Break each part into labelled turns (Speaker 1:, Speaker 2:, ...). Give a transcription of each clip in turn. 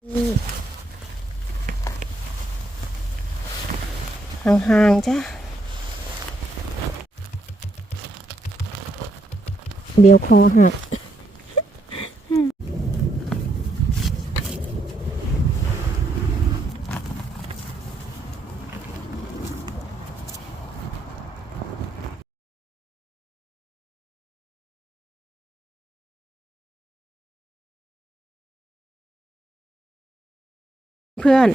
Speaker 1: ห่างๆจ้ะ เดี๋ยวคอหัก เพื่อน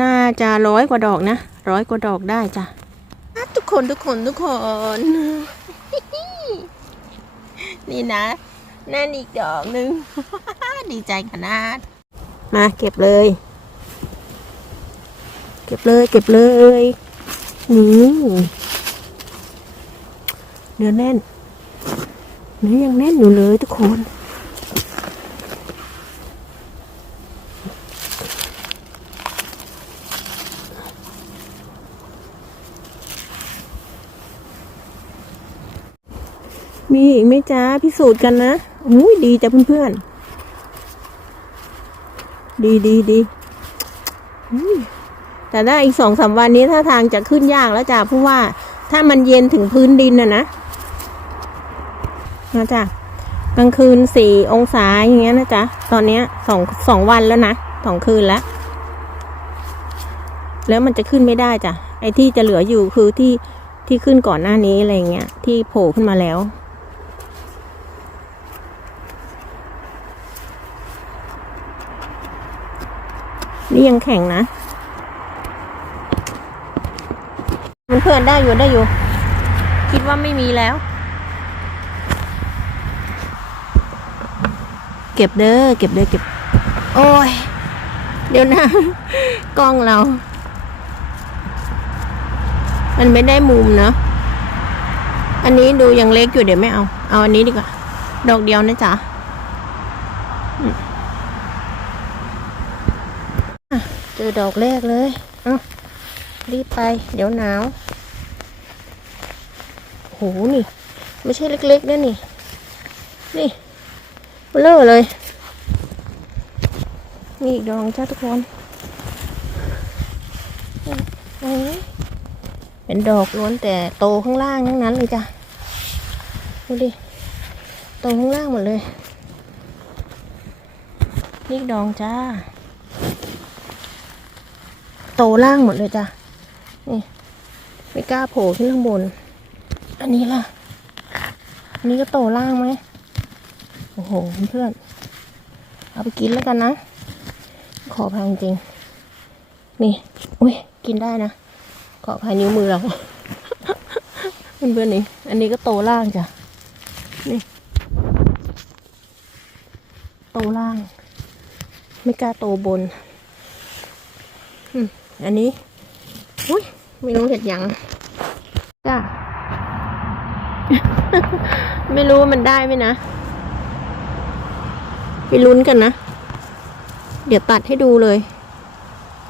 Speaker 1: น่าจะร้อยกว่าดอกนะร้อยกว่าดอกได้จ้ะทุกคนทุกคนทุกคน นี่นะนั่นอีกดอกหนึ่งดีใจขนาด มาเก็บเลย เก็บเลย เก็บเลยนี่เนื้อแน่น เนื้อยังแน่นอยู่เลยทุกคน มีอีกไหมจ้าพิสูจน์กันนะอุ้ยดีจ้ะเพื่อนๆ ดีดีดีแต่ถ้าอีกสองสามวันนี้ถ้าทางจะขึ้นยากแล้วจ้ะเพราะว่าถ้ามันเย็นถึงพื้นดินน่ะนะนะจ้ะกลางคืนสี่องศาอย่างเงี้ยนะจ๊ะ ตอนเนี้ยสองสองวันแล้วนะสองคืนแล้ว แล้วมันจะขึ้นไม่ได้จ้ะ ไอ้ที่จะเหลืออยู่คือที่ที่ขึ้นก่อนหน้านี้อะไรเงี้ยที่โผล่ขึ้นมาแล้ว นี่ยังแข็งนะ มันเพื่อนได้อยู่ได้อยู่ คิดว่าไม่มีแล้ว เก็บเด้อเก็บเด้อเก็บ โอ้ย เดี๋ยวนะ กล้องเรา มันไม่ได้มุมเนอะอันนี้ดูยังเล็กอยู่เดี๋ยวไม่เอา เอาอันนี้ดีกว่า ดอกเดียวนะจ๊ะอืม อดอกแรกเลย เอารีบไป เดี๋ยวหนาว โห นี่ ไม่ใช่เล็กๆนะนี่ นี่เบลอเลยนี่อีกดอกจ้าทุกคนเป็นดอกล้วนแต่โตข้างล่างทั้งนั้นเลยจ้ะ ดูดิ โตข้างล่างหมดเลย นี่ดองจ้า โตล่างหมดเลยจ้ะ นี่ ไม่กล้าโผล่ขึ้นข้างบน อันนี้ล่ะ อันนี้ก็โตล่างไหม โอ้โหเพื่อน เอาไปกินแล้วกันนะ ขอพายจริง นี่ อุ้ย กินได้นะ ขอพายนิ้วมือเรา เพื่อนๆนี่ อันนี้ก็โตล่างจ้ะ นี่ โตล่าง ไม่กล้าโตบนอืม อันนี้อุ้ยไม่รู้เห็ดยังจ้าไม่รู้ว่ามันได้ไหมนะ ไปลุ้นกันนะ เดี๋ยวตัดให้ดูเลย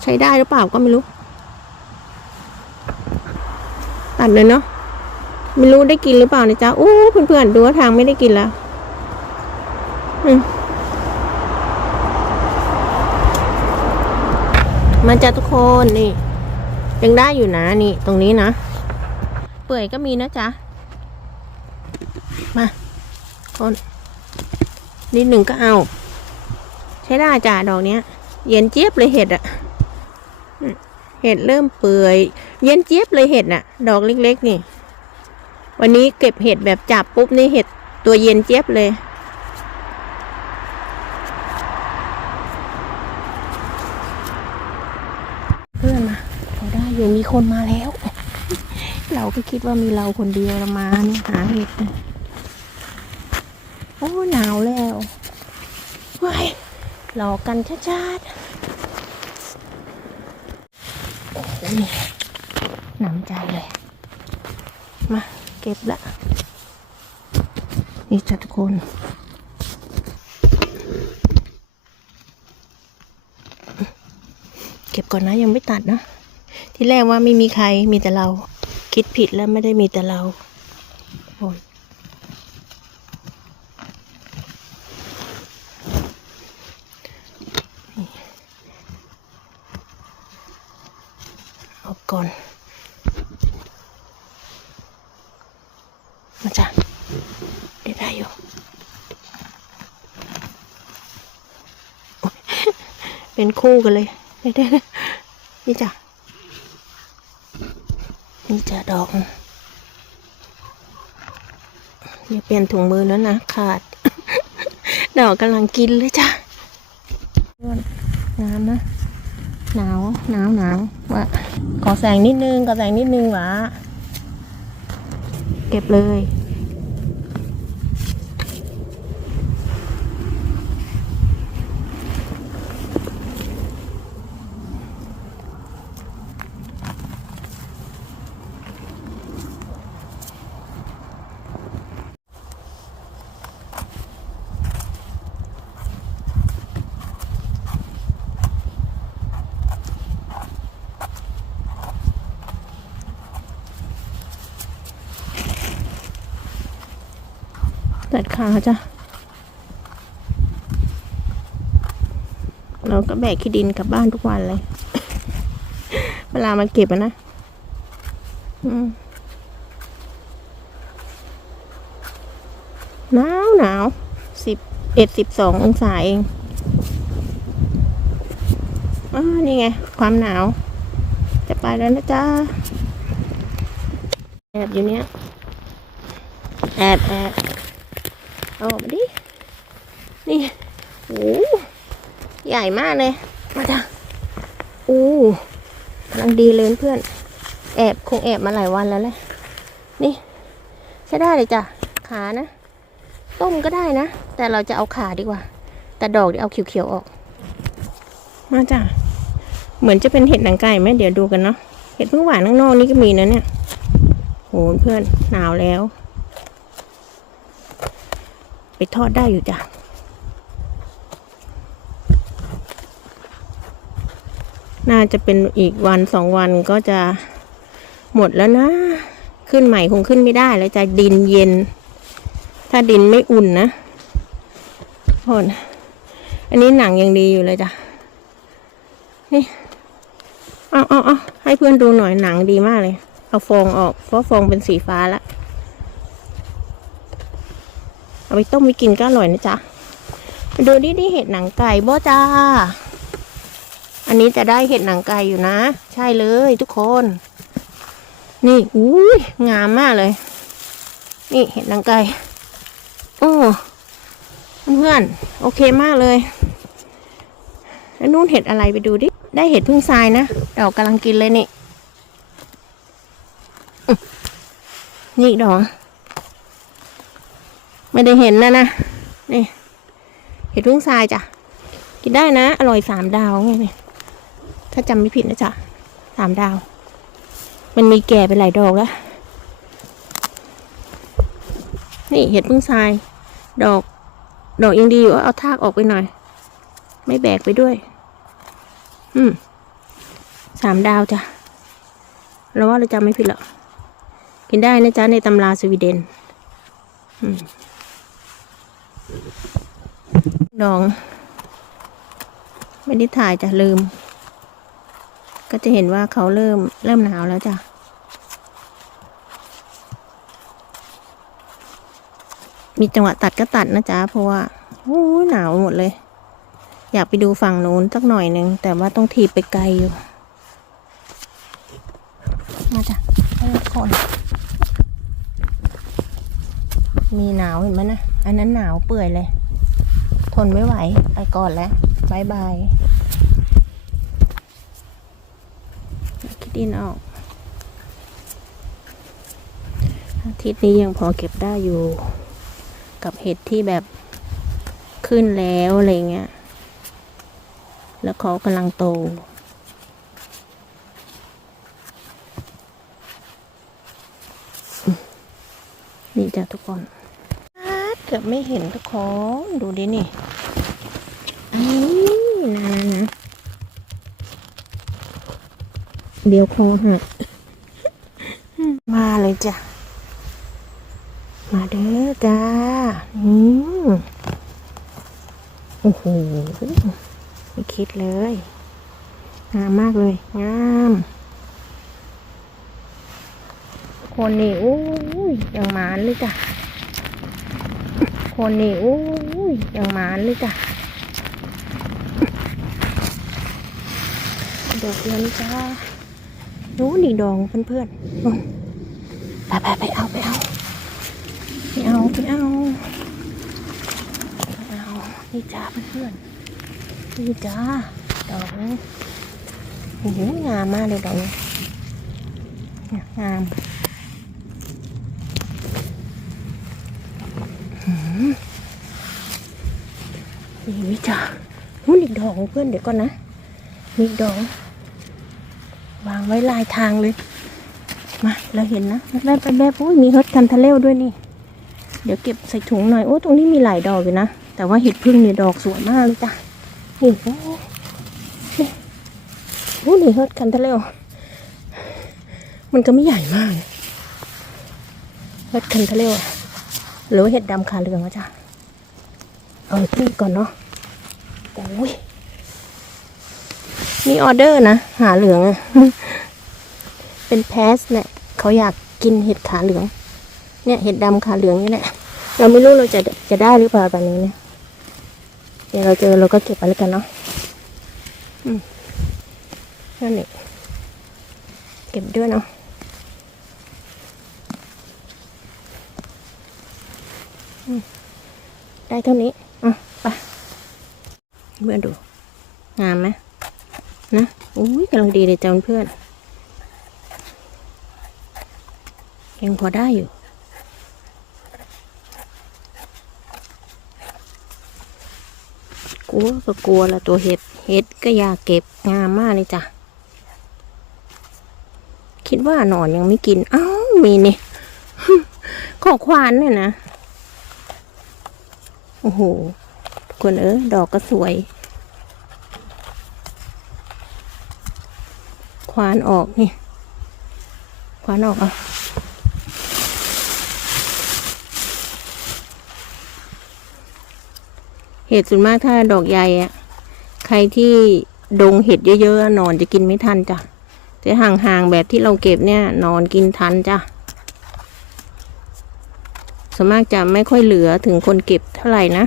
Speaker 1: ใช้ได้หรือเปล่าก็ไม่รู้ ตัดเลยเนาะไม่รู้ได้กินหรือเปล่านะจ๊ะอู้เพื่อนๆดูว่าทางไม่ได้กินแล้ว อืม มาจ้ะทุกคนนี่ ยังได้อยู่นะนี่ ตรงนี้นะ เปื่อยก็มีนะจ๊ะ มาคนนิดหนึ่งก็เอา ใช้ได้จ้ะดอกเนี้ย เย็นเจี๊ยบเลยเห็ดอะเห็ดเริ่มเปื่อย เย็นเจี๊ยบเลยเห็ดน่ะ ดอกเล็กๆนี่ วันนี้เก็บเห็ดแบบจับปุ๊บนี่เห็ดตัวเย็นเจี๊ยบเลย เพื่อนมาเราได้อยู่มีคนมาแล้ว เราก็คิดว่ามีเราคนเดียวเรามาเนี่ยหาเห็ดโอ้หนาวแล้วว้ายหลอกกันชัดๆโอ้โหนี่หนำใจเลย มาเก็บละนี่จ้ะทุกคนเก็บก่อนนะยังไม่ตัดนะ ที่แรกว่าไม่มีใครมีแต่เรา คิดผิดแล้วไม่ได้มีแต่เราโอ้ยออกก่อนมาจ้ะได้ได้อยู่เป็นคู่กันเลยได้ได้นี่จ้ะี่จะดอกอย่าเปลี่ยนถุงมือแล้วนะ ขาด ดอกกำลังกินเลยจ้ะน้ำนะ หนาวหนาวหนาววะขอแสงนิดนึงขอแสงนิดนึงวะเก็บเลย ตัดขาจ้ะเราก็แบกขี้ดินกลับบ้านทุกวันเลย เวลามาเก็บนะหนาวหนาวสิบเอ็ดสิบสององศาเองอ่านี่ไง ความหนาว จะไปแล้วนะจ๊ะ แอบอยู่เนี้ย แอบแอบ เอาออกมาดิ นี่โอ้ใหญ่มากเลย มาจ้ะอู้กำลังดีเลยเพื่อน แอบคงแอบมาหลายวันแล้วแหละ นี่ ใช้ได้เลยจ้ะ ขานะ ต้มก็ได้นะ แต่เราจะเอาขาดีกว่า แต่ดอกเดี๋ยวเอาเขียวๆออก มาจ้ะ เหมือนจะเป็นเห็ดหนังไก่ไหมเดี๋ยวดูกันเนาะ เห็ดเพิ่งหวานข้างนอกนี่ก็มีนะเนี่ยโหเพื่อนหนาวแล้ว ทอดได้อยู่จ้ะน่าจะเป็นอีกวันสองวันก็จะหมดแล้วนะ ขึ้นใหม่คงขึ้นไม่ได้แล้วจะดินเย็น ถ้าดินไม่อุ่นนะพอนอันนี้หนังยังดีอยู่เลยจ้ะ นี่เอาเอาเอาให้เพื่อนดูหน่อยหนังดีมากเลย เอาฟองออก เพราะฟองเป็นสีฟ้าละ เอาไปต้มไปกินก็อร่อยนะจ๊ะมาดูดิดิเห็ดหนังไก่บ่จ้า อันนี้จะได้เห็ดหนังไก่อยู่นะ ใช่เลยทุกคน นี่อุ้ยงามมากเลย นี่เห็ดหนังไก่โอ้เพื่อนโอเคมากเลยแล้วนู่นเห็ดอะไรไปดูดิ ได้เห็ดพึ่งทรายนะดอกกำลังกินเลยนี่นี่ดอก ไม่ได้เห็นนะนะนี่เห็ดพึ่งทรายจ้ะกินได้นะ อร่อยสามดาวไงเนี่ยถ้าจำไม่ผิดนะจ๊ะสามดาว มันมีแก่ไปหลายดอกแล้วนี่เห็ดพึ่งทราย ดอก ดอกยังดีอยู่เอาทากออกไปหน่อย ไม่แบกไปด้วย อืมสามดาวจ้ะเราว่าเราจำไม่ผิดหรอกกินได้นะจ๊ะในตำราสวีเดน อืม ดอง ไม่ได้ถ่ายจะลืม ก็จะเห็นว่าเขาเริ่มเริ่มหนาวแล้วจ้ะมีจังหวะตัดก็ตัดนะจ๊ะเพราะว่าโอ้หนาวหมดเลย อยากไปดูฝั่งนู้นสักหน่อยหนึ่งแต่ว่าต้องทีบไปไกลอยู่ มาจ้ะให้คน มีหนาวเห็นไหมนะ อันนั้นหนาวเปื่อยเลย ทนไม่ไหว ไปก่อนแล้วบายบายคิดดินออกอาทิตย์นี้ยังพอเก็บได้อยู่ กับเห็ดที่แบบขึ้นแล้วอะไรเงี้ย แล้วเขากำลังโตนี่จ้ะทุกคน เกือบไม่เห็นทุกคนดูดินี่อันนี้นะนะเดี๋ยวคอหักมาเลยจ้ะ มาเด้อจ้า อืมโอ้โหไม่คิดเลย งามมากเลย งามคนนี่อู้ยอย่างมานเลยจ้ะ คนนี่อู้ยอย่างมานเลยจ้ะดอกเดียวนี่จ้านู้นดีดองเพื่อนๆนู่นไปไปไปเอาไปเอาไปเอาไปเอาไปเอานี่จ้าเพื่อนๆนี่จ้าดอกนี้โอ้โหงามมากเลยดอกนี้เนี่ยงาม นี่วิจาหุ้นอีกดอกของเพื่อนเดี๋ยวก่อนนะ มีดอก วางไว้ลายทางเลย มาเราเห็นนะแม่ไปแม่ปุ้ยมีเฮิร์ตกันทะเลวด้วยนี่ เดี๋ยวเก็บใส่ถุงหน่อย โอ้ตรงนี้มีหลายดอกอยู่นะ แต่ว่าเห็ดพึ่งเนี่ยดอกสวยมากเลยจ้ะนี่โอ้นี่โอ้นี่เฮิร์ตกันทะเลวมันก็ไม่ใหญ่มากเฮิร์ตกันทะเลว หรือว่าเห็ดดำขาเหลืองอะจ้ะเอาที่ก่อนเนาะโอ้ยมีออเดอร์นะ หาเหลืองอะเป็นแพสเนี่ยเขาอยากกินเห็ดขาเหลือง เนี่ยเห็ดดำขาเหลืองนี่แหละเราไม่รู้เราจะจะได้หรือเปล่าตอนนี้เนี่ยเดี๋ยวเราเจอเราก็เก็บไปแล้วกันเนาะอืมนั่นนี่เก็บด้วยเนาะ ได้เท่านี้อะไปเพื่อนดู งามไหมนะอุ้ยกำลังดีเลยจ้าเพื่อนยังพอได้อยู่กลัวก็กลัวละตัวเห็ดเห็ดก็อยากเก็บงามมากเลยจ้ะคิดว่าหนอนยังไม่กิน อ้าวมีนี่ ขอควานเนี่ยนะ โอ้โหคนเออดอกก็สวย ควานออกนี่ ควานออกอะเห็ดส่วนมากถ้าดอกใหญ่อะใครที่ดงเห็ดเยอะๆนอนจะกินไม่ทันจ้ะแต่ห่างๆแบบที่เราเก็บเนี่ย นอนกินทันจ้ะ ส่วนมากจะไม่ค่อยเหลือถึงคนเก็บเท่าไหร่นะ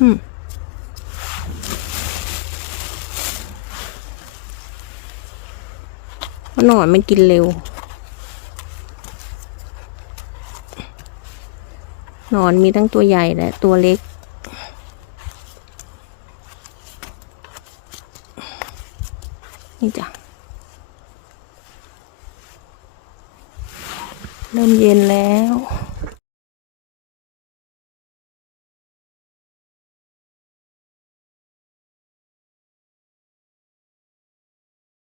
Speaker 1: อืมเพราะหนอนมันกินเร็วหนอนมีทั้งตัวใหญ่และตัวเล็ก นี่จ้ะ เริ่มเย็นแล้ว